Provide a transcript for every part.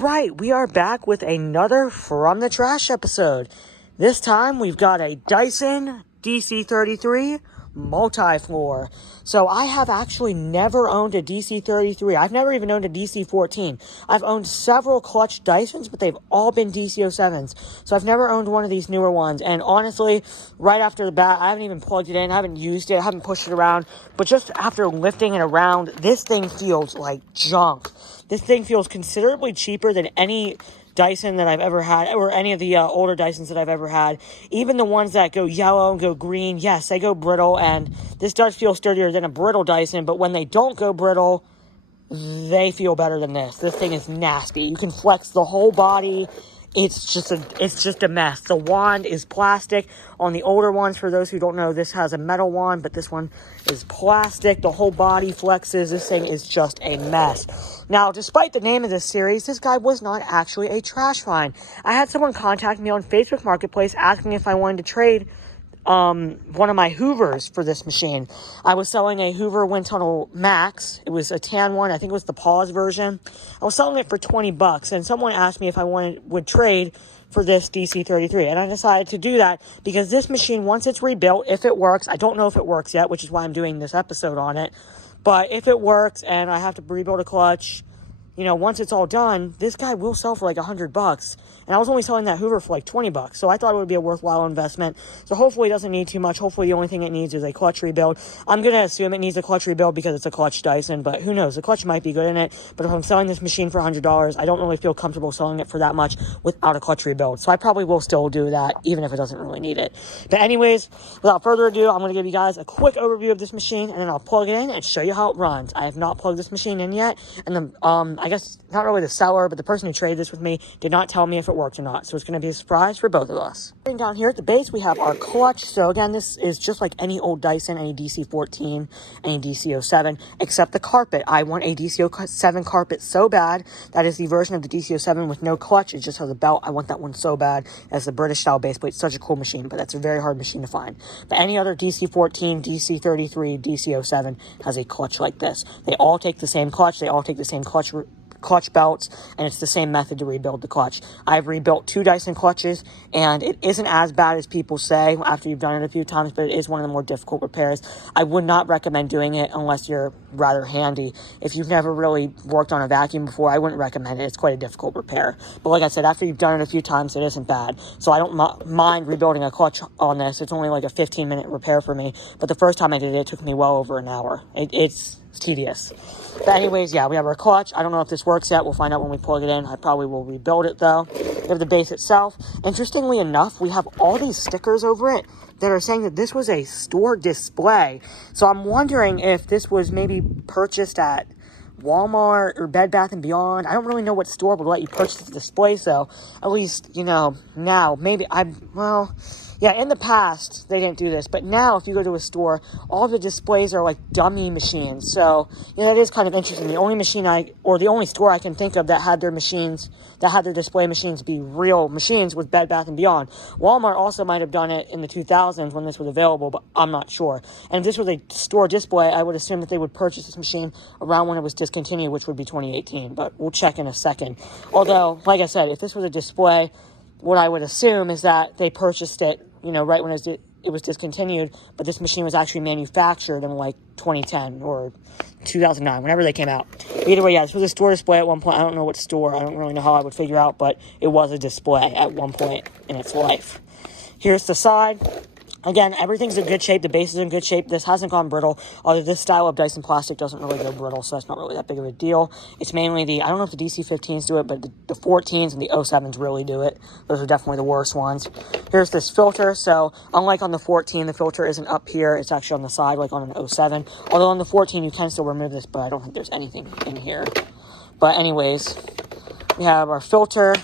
Right, we are back with another From the Trash episode. This time we've got a Dyson DC33 MultiFloor. So I have actually never owned a DC33. I've never even owned a DC14. I've owned several clutch Dysons, but they've all been DC07s. So I've never owned one of these newer ones. And honestly, right after the bat, I haven't even plugged it in, I haven't used it, I haven't pushed it around. But just after lifting it around, this thing feels like junk. This thing feels considerably cheaper than any Dyson that I've ever had, or any of the older Dysons that I've ever had. Even the ones that go yellow and go green, yes, they go brittle, and this does feel sturdier than a brittle Dyson, but when they don't go brittle, they feel better than this. This thing is nasty. You can flex the whole body. It's just a mess. The wand is plastic. On the older ones, for those who don't know, this has a metal wand, but this one is plastic. The whole body flexes. This thing is just a mess. Now, despite the name of this series, this guy was not actually a trash find. I had someone contact me on Facebook Marketplace asking if I wanted to trade one of my Hoovers for this machine. I was selling a Hoover Wind Tunnel Max. It was a tan one. I think it was the pause version. I was selling it for $20, and someone asked me if I would trade for this DC33, and I decided to do that because this machine, once it's rebuilt, if it works, I don't know if it works yet, which is why I'm doing this episode on it, but if it works and I have to rebuild a clutch, you know, once it's all done, this guy will sell for like $100. And I was only selling that Hoover for like $20. So I thought it would be a worthwhile investment. So hopefully it doesn't need too much. Hopefully the only thing it needs is a clutch rebuild. I'm going to assume it needs a clutch rebuild because it's a clutch Dyson. But who knows? The clutch might be good in it. But if I'm selling this machine for $100, I don't really feel comfortable selling it for that much without a clutch rebuild. So I probably will still do that, even if it doesn't really need it. But anyways, without further ado, I'm going to give you guys a quick overview of this machine. And then I'll plug it in and show you how it runs. I have not plugged this machine in yet. And I guess not really the seller, but the person who traded this with me did not tell me if it worked or not. So it's going to be a surprise for both of us. Down here at the base, we have our clutch. So again, this is just like any old Dyson, any DC14, any DC07, except the carpet. I want a DC07 carpet so bad. That is the version of the DC07 with no clutch. It just has a belt. I want that one so bad. As the British style base plate. Such a cool machine, but that's a very hard machine to find. But any other DC14, DC33, DC07 has a clutch like this. They all take the same clutch. They all take the same clutch belts, and it's the same method to rebuild the clutch. I've rebuilt 2 Dyson clutches, and it isn't as bad as people say after you've done it a few times, but it is one of the more difficult repairs. I would not recommend doing it unless you're rather handy. If you've never really worked on a vacuum before, I wouldn't recommend it. It's quite a difficult repair. But like I said, after you've done it a few times, it isn't bad. So I don't mind rebuilding a clutch on this. It's only like a 15-minute repair for me, but the first time I did it, it took me well over an hour. It's tedious. But anyways, yeah, we have our clutch. I don't know if this works yet. We'll find out when we plug it in. I probably will rebuild it, though. We have the base itself. Interestingly enough, we have all these stickers over it that are saying that this was a store display. So I'm wondering if this was maybe purchased at Walmart or Bed Bath & Beyond. I don't really know what store would let you purchase the display, so at least, you know, now, maybe yeah, in the past, they didn't do this, but now if you go to a store, all the displays are like dummy machines, so, you know, that is kind of interesting. The only machine the only store I can think of that had their display machines be real machines was Bed Bath & Beyond. Walmart also might have done it in the 2000s when this was available, but I'm not sure. And if this was a store display, I would assume that they would purchase this machine around when it was discontinued, which would be 2018, but we'll check in a second. Although, like I said, if this was a display, what I would assume is that they purchased it, you know, right when it was discontinued, but this machine was actually manufactured in like 2010 or 2009, whenever they came out. Either way, yeah, this was a store display at one point. I don't know what store. I don't really know how I would figure out, but it was a display at one point in its life. Here's the side. Again, everything's in good shape. The base is in good shape. This hasn't gone brittle. Although this style of Dyson plastic doesn't really go brittle, so that's not really that big of a deal. It's mainly I don't know if the DC15s do it, but the 14s and the 07s really do it. Those are definitely the worst ones. Here's this filter. So unlike on the 14, the filter isn't up here. It's actually on the side, like on an 07. Although on the 14, you can still remove this, but I don't think there's anything in here. But anyways, we have our filter.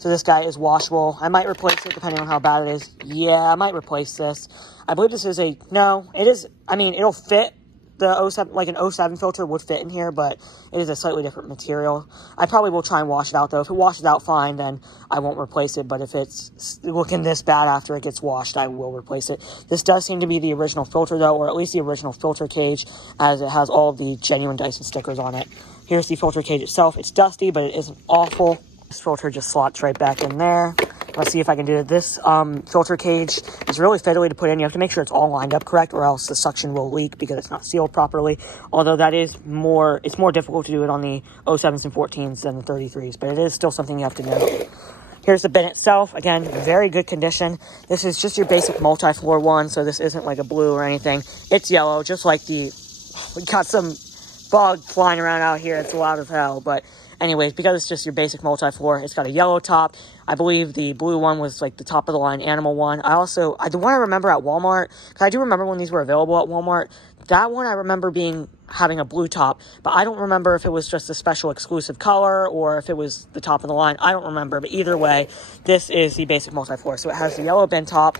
So this guy is washable. I might replace it depending on how bad it is. Yeah, I might replace this. I believe this is it'll fit the 07, like an 07 filter would fit in here, but it is a slightly different material. I probably will try and wash it out, though. If it washes out fine, then I won't replace it, but if it's looking this bad after it gets washed, I will replace it. This does seem to be the original filter, though, or at least the original filter cage, as it has all of the genuine Dyson stickers on it. Here's the filter cage itself. It's dusty, but it isn't awful. This filter just slots right back in there. Let's see if I can do it. This filter cage is really fiddly to put in. You have to make sure it's all lined up correct, or else the suction will leak because it's not sealed properly. Although that is it's more difficult to do it on the 07s and 14s than the 33s, but it is still something you have to know. Here's the bin itself. Again, very good condition. This is just your basic MultiFloor one, so this isn't like a blue or anything. It's yellow, just like we got some bug flying around out here. It's loud as hell, but anyways, because it's just your basic MultiFloor, it's got a yellow top. I believe the blue one was like the top of the line animal one. The one I remember at Walmart, because I do remember when these were available at Walmart, that one I remember having a blue top, but I don't remember if it was just a special exclusive color or if it was the top of the line. I don't remember, but either way, this is the basic MultiFloor. So it has the yellow bin top.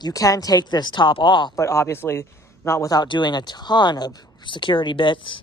You can take this top off, but obviously not without doing a ton of security bits.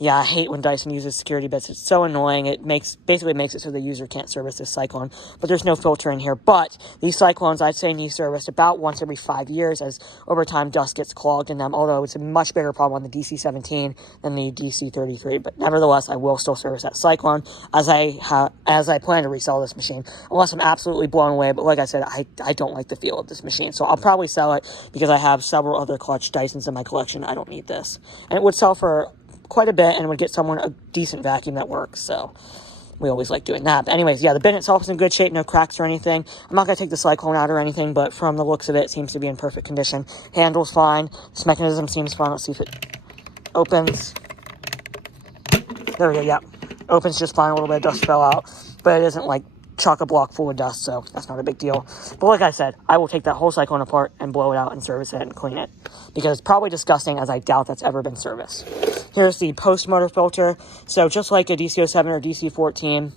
Yeah, I hate when Dyson uses security bits. It's so annoying. It basically makes it so the user can't service this cyclone. But there's no filter in here. But these cyclones, I'd say, need serviced about once every 5 years, as over time dust gets clogged in them. Although it's a much bigger problem on the DC17 than the DC33. But nevertheless, I will still service that cyclone as I plan to resell this machine, unless I'm absolutely blown away. But like I said, I don't like the feel of this machine, so I'll probably sell it because I have several other clutch Dysons in my collection. I don't need this, and it would sell for quite a bit and would get someone a decent vacuum that works. So we always like doing that. But anyways, yeah, the bin itself is in good shape, no cracks or anything. I'm not going to take the cyclone out or anything, but from the looks of it, it seems to be in perfect condition. Handle's fine. This mechanism seems fine. Let's see if it opens. There we go, yeah. Opens just fine. A little bit of dust fell out, but it isn't like chock-a-block full of dust, so that's not a big deal. But like I said, I will take that whole cyclone apart and blow it out and service it and clean it, because it's probably disgusting, as I doubt that's ever been serviced. Here's the post-motor filter. So just like a DC07 or DC14,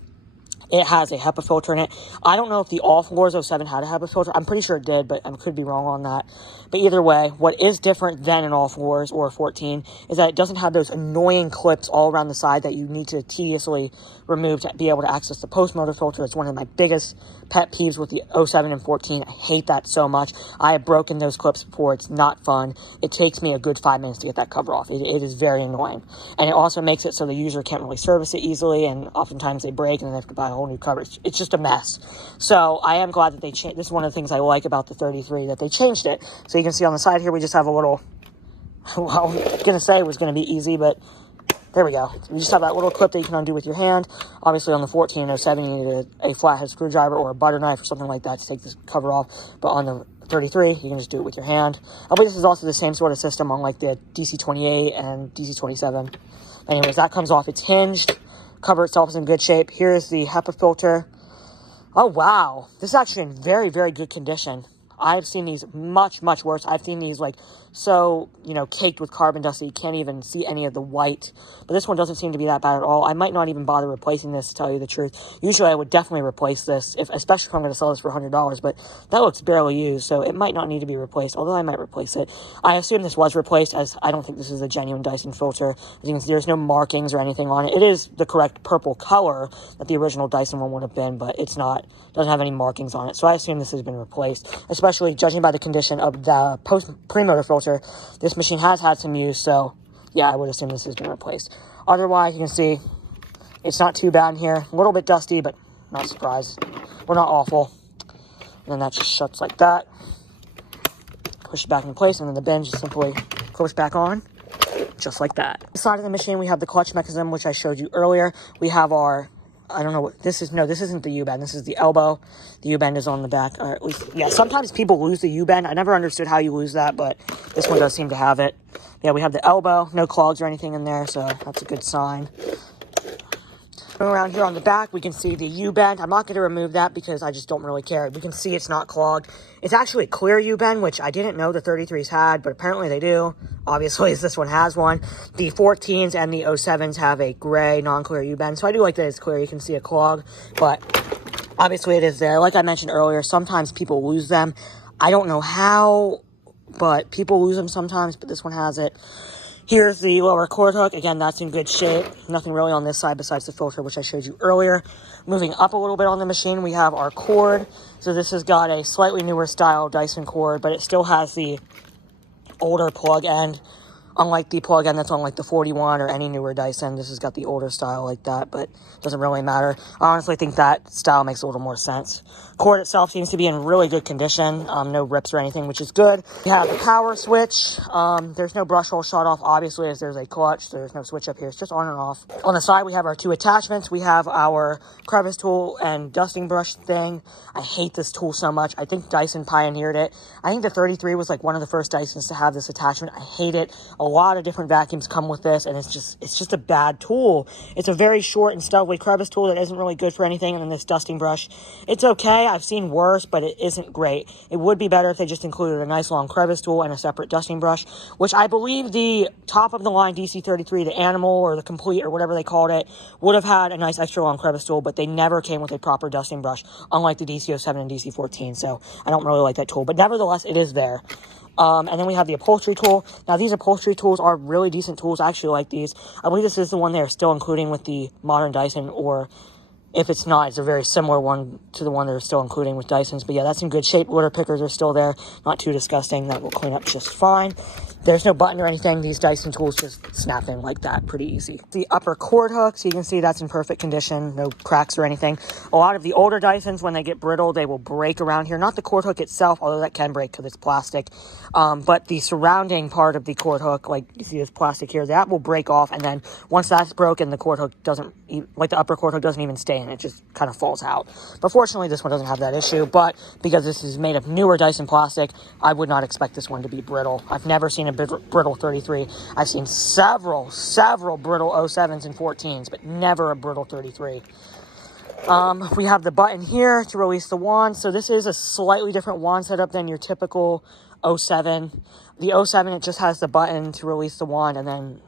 it has a HEPA filter in it. I don't know if the all floors 07 had a HEPA filter. I'm pretty sure it did, but I could be wrong on that. But either way, what is different than an all floors or a 14 is that it doesn't have those annoying clips all around the side that you need to tediously remove to be able to access the post-motor filter. It's one of my biggest pet peeves with the 07 and 14. I hate that so much. I have broken those clips before. It's not fun. It takes me a good 5 minutes to get that cover off. It is very annoying. And it also makes it so the user can't really service it easily, and oftentimes they break and then they have to buy a whole new cover. It's just a mess. So I am glad that they changed. This is one of the things I like about the 33, that they changed it. So you can see on the side here, we just have a little, well, I was going to say it was going to be easy, but there we go. You just have that little clip that you can undo with your hand. Obviously on the 14 and 07, you need a flathead screwdriver or a butter knife or something like that to take this cover off. But on the 33, you can just do it with your hand. I believe this is also the same sort of system on like the DC28 and DC27. Anyways, that comes off. It's hinged. Cover itself is in good shape. Here's the HEPA filter. Oh, wow. This is actually in very, very good condition. I've seen these much, much worse. I've seen these like so, caked with carbon dust that you can't even see any of the white. But this one doesn't seem to be that bad at all. I might not even bother replacing this, to tell you the truth. Usually I would definitely replace this, especially if I'm going to sell this for $100. But that looks barely used, so it might not need to be replaced, although I might replace it. I assume this was replaced, as I don't think this is a genuine Dyson filter. As you can see, there's no markings or anything on it. It is the correct purple color that the original Dyson one would have been, but it's not. Doesn't have any markings on it. So I assume this has been replaced, especially judging by the condition of the pre-motor filter. This machine has had some use, so yeah, I would assume this has been replaced. Otherwise, you can see it's not too bad in here. A little bit dusty, but not surprised. We're not awful. And then that just shuts like that. Push it back in place, and then the bin just simply clicks back on, just like that. Inside of the machine, we have the clutch mechanism, which I showed you earlier. We have our, I don't know what this is. No, this isn't the U-bend. This is the elbow. The U-bend is on the back, or at least, yeah, sometimes people lose the U-bend. I never understood how you lose that, but this one does seem to have it. Yeah, we have the elbow, no clogs or anything in there, so that's a good sign. Going around here on the back, we can see the U-bend. I'm not going to remove that because I just don't really care. We can see it's not clogged. It's actually a clear U-bend, which I didn't know the 33s had, but apparently they do. Obviously, this one has one. The 14s and the 07s have a gray, non-clear U-bend, so I do like that it's clear. You can see a clog, but obviously it is there. Like I mentioned earlier, sometimes people lose them. I don't know how, but people lose them sometimes, but this one has it. Here's the lower cord hook. Again, that's in good shape. Nothing really on this side besides the filter, which I showed you earlier. Moving up a little bit on the machine, we have our cord. So this has got a slightly newer style Dyson cord, but it still has the older plug end. Unlike the plug-in that's on like the 41 or any newer Dyson, this has got the older style like that, but it doesn't really matter. I honestly think that style makes a little more sense. Cord itself seems to be in really good condition. No rips or anything, which is good. We have the power switch. There's no brush hole shut off, obviously, as there's a clutch. There's no switch up here. It's just on and off. On the side, we have our two attachments. We have our crevice tool and dusting brush thing. I hate this tool so much. I think Dyson pioneered it. I think the 33 was like one of the first Dysons to have this attachment. I hate it. A lot of different vacuums come with this, and it's just a bad tool. It's a very short and stubbly crevice tool that isn't really good for anything. And then this dusting brush, it's okay. I've seen worse, but it isn't great. It would be better if they just included a nice long crevice tool and a separate dusting brush, which I believe the top of the line DC33, the Animal or the Complete or whatever they called it, would have had a nice extra long crevice tool, but they never came with a proper dusting brush, unlike the DC07 and DC14. So I don't really like that tool, but nevertheless, it is there. And then we have the upholstery tool. Now, these upholstery tools are really decent tools. I actually like these. I believe this is the one they're still including with the modern Dyson, or if it's not, it's a very similar one to the one they're still including with Dysons. But yeah, that's in good shape. Litter pickers are still there. Not too disgusting. That will clean up just fine. There's no button or anything. These Dyson tools just snap in like that. Pretty easy. The upper cord hook, so you can see that's in perfect condition. No cracks or anything. A lot of the older Dysons, when they get brittle, they will break around here. Not the cord hook itself, although that can break because it's plastic. But the surrounding part of the cord hook, like you see this plastic here, that will break off. And then once that's broken, the cord hook doesn't, like the upper cord hook doesn't even stay in. It just kind of falls out. But fortunately, this one doesn't have that issue. But because this is made of newer Dyson plastic, I would not expect this one to be brittle. I've never seen a brittle 33. I've seen several brittle 07s and 14s, but never a brittle 33. We have the button here to release the wand. So this is a slightly different wand setup than your typical 07. The 07, it just has the button to release the wand, and then,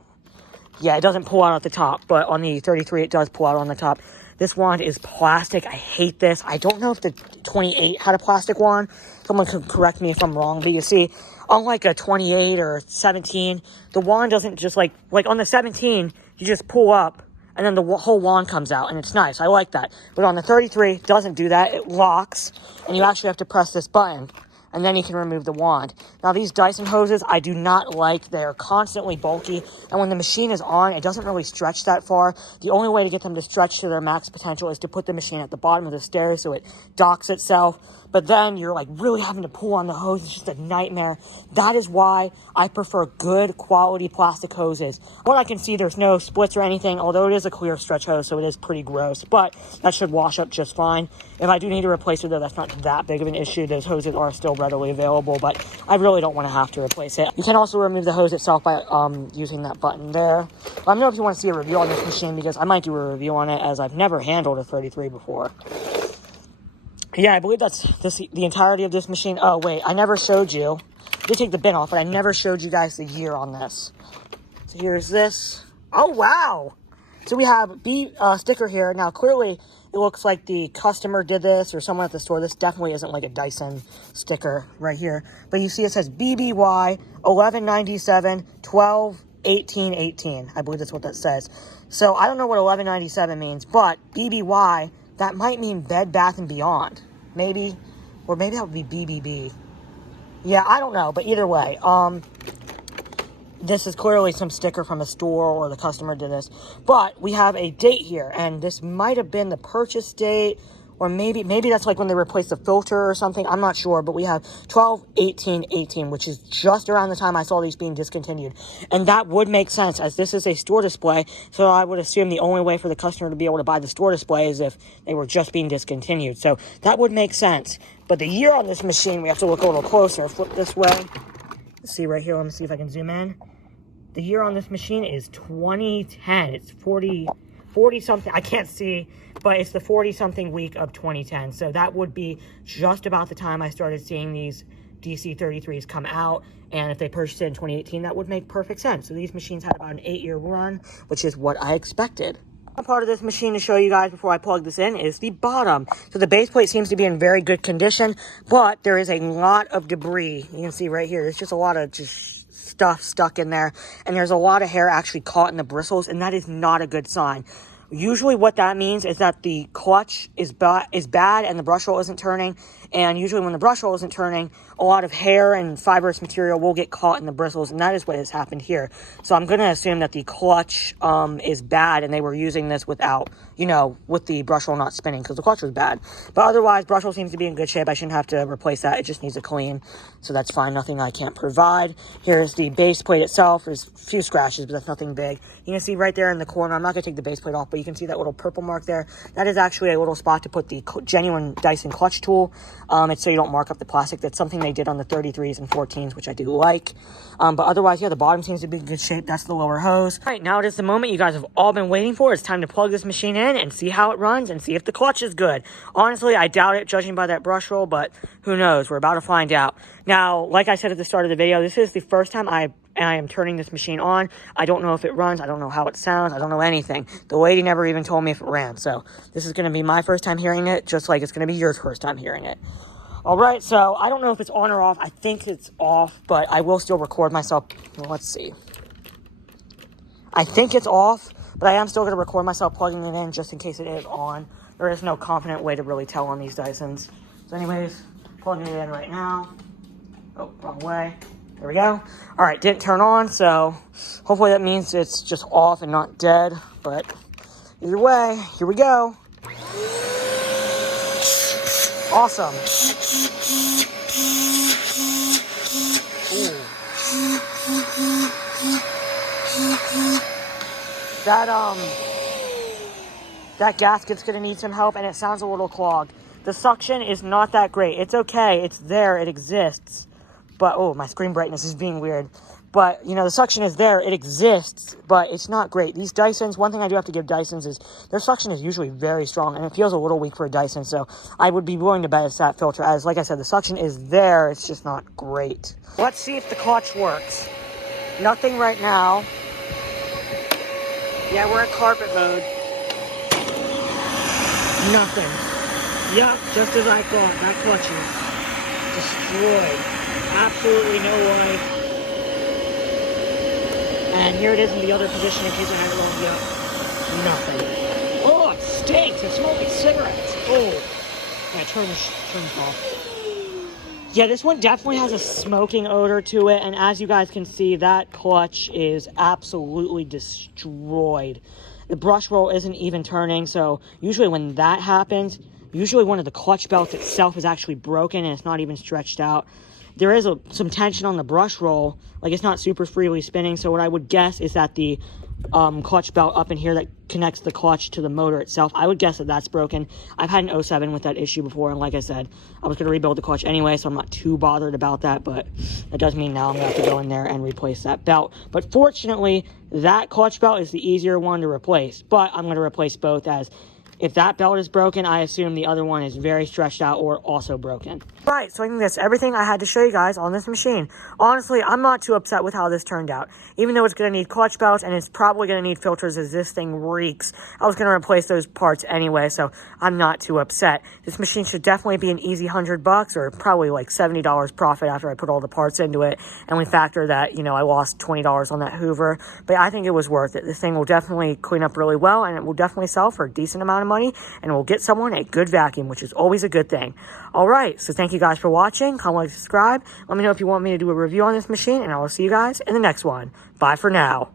yeah, it doesn't pull out at the top, but on the 33, it does pull out on the top. This wand is plastic. I hate this. I don't know if the 28 had a plastic wand. Someone could correct me if I'm wrong, but you see, unlike a 28 or 17, the wand doesn't just like on the 17, you just pull up and then the whole wand comes out, and it's nice. I like that. But on the 33, it doesn't do that. It locks, and you actually have to press this button, and then you can remove the wand. Now, these Dyson hoses, I do not like. They're constantly bulky, and when the machine is on, it doesn't really stretch that far. The only way to get them to stretch to their max potential is to put the machine at the bottom of the stairs so it docks itself. But then you're like really having to pull on the hose. It's just a nightmare. That is why I prefer good quality plastic hoses. What I can see, there's no splits or anything, although it is a clear stretch hose, so it is pretty gross. But that should wash up just fine. If I do need to replace it, though, that's not that big of an issue. Those hoses are still readily available, but I really don't want to have to replace it. You can also remove the hose itself by using that button there. Let me know if you want to see a review on this machine, because I might do a review on it, as I've never handled a 33 before. Yeah, I believe that's the entirety of this machine. Oh, wait, I never showed you. I did take the bin off, but I never showed you guys the year on this. So here's this. Oh, wow. So we have B sticker here. Now, clearly, it looks like the customer did this or someone at the store. This definitely isn't like a Dyson sticker right here. But you see it says BBY 1197 12 18 18. I believe that's what that says. So I don't know what 1197 means, but BBY, that might mean Bed Bath & Beyond. Maybe. Or maybe that would be BBB. Yeah, I don't know. But either way, this is clearly some sticker from a store, or the customer did this. But we have a date here, and this might have been the purchase date, or maybe that's like when they replaced the filter or something. I'm not sure, but we have 12/18/18, which is just around the time I saw these being discontinued. And that would make sense, as this is a store display, so I would assume the only way for the customer to be able to buy the store display is if they were just being discontinued. So that would make sense. But the year on this machine, we have to look a little closer. Flip this way. Let's see right here. Let me see if I can zoom in. The year on this machine is 2010. It's 40-something. I can't see, but it's the 40-something week of 2010. So that would be just about the time I started seeing these DC33s come out. And if they purchased it in 2018, that would make perfect sense. So these machines had about an 8-year run, which is what I expected. One part of this machine to show you guys before I plug this in is the bottom. So the base plate seems to be in very good condition, but there is a lot of debris. You can see right here, there's just a lot of stuff stuck in there, and there's a lot of hair actually caught in the bristles, and that is not a good sign. Usually what that means is that the clutch is bad and the brush roll isn't turning. And usually when the brush roll isn't turning, a lot of hair and fibrous material will get caught in the bristles, and that is what has happened here. So I'm going to assume that the clutch is bad, and they were using this without, with the brush roll not spinning, because the clutch was bad. But otherwise, brush roll seems to be in good shape. I shouldn't have to replace that. It just needs a clean, so that's fine. Nothing I can't provide. Here's the base plate itself. There's a few scratches, but that's nothing big. You can see right there in the corner, I'm not going to take the base plate off, but you can see that little purple mark there. That is actually a little spot to put the genuine Dyson clutch tool. It's so you don't mark up the plastic. That's something they did on the 33s and 14s, which I do like. But otherwise, yeah, the bottom seems to be in good shape. That's the lower hose. All right, now it is the moment you guys have all been waiting for. It's time to plug this machine in and see how it runs and see if the clutch is good. Honestly, I doubt it, judging by that brush roll, but who knows? We're about to find out. Now, like I said at the start of the video, this is the first time I am turning this machine on. I don't know if it runs. I don't know how it sounds. I don't know anything. The lady never even told me if it ran. So this is going to be my first time hearing it, just like it's going to be your first time hearing it. All right, so I don't know if it's on or off. I think it's off, but I will still record myself. Well, let's see. I think it's off, but I am still going to record myself plugging it in just in case it is on. There is no confident way to really tell on these Dysons. So anyways, plugging it in right now. Oh, wrong way. There we go. All right, didn't turn on, so hopefully that means it's just off and not dead. But either way, here we go. Awesome. Ooh. That gasket's gonna need some help, and it sounds a little clogged. The suction is not that great. It's okay. It's there. It exists. But, oh, my screen brightness is being weird. But, the suction is there. It exists, but it's not great. These Dysons, one thing I do have to give Dysons is their suction is usually very strong, and it feels a little weak for a Dyson, so I would be willing to bet it's that filter, as, like I said, the suction is there. It's just not great. Let's see if the clutch works. Nothing right now. Yeah, we're in carpet mode. Nothing. Yup, just as I thought. That clutch is destroyed. Absolutely no life. And here it is in the other position in case I had it wrong. Yep. Nothing. Oh, it stinks. It smells like cigarettes. Oh. Yeah, turn it off. Yeah, this one definitely has a smoking odor to it. And as you guys can see, that clutch is absolutely destroyed. The brush roll isn't even turning. So usually when that happens, usually one of the clutch belts itself is actually broken and it's not even stretched out. There is some tension on the brush roll, like it's not super freely spinning, so what I would guess is that the clutch belt up in here that connects the clutch to the motor itself, I would guess that that's broken. I've had an 07 with that issue before, and like I said, I was going to rebuild the clutch anyway, so I'm not too bothered about that, but that does mean now I'm going to have to go in there and replace that belt. But fortunately, that clutch belt is the easier one to replace, but I'm going to replace both, as if that belt is broken, I assume the other one is very stretched out or also broken. Right, so I think that's everything I had to show you guys on this machine. Honestly, I'm not too upset with how this turned out. Even though it's going to need clutch belts and it's probably going to need filters as this thing reeks, I was going to replace those parts anyway, so I'm not too upset. This machine should definitely be an easy $100 or probably like $70 profit after I put all the parts into it. And we factor that, I lost $20 on that Hoover. But I think it was worth it. This thing will definitely clean up really well, and it will definitely sell for a decent amount of money, and it will get someone a good vacuum, which is always a good thing. All right, so thank you guys for watching. Comment, like, subscribe. Let me know if you want me to do a review on this machine, and I will see you guys in the next one. Bye for now.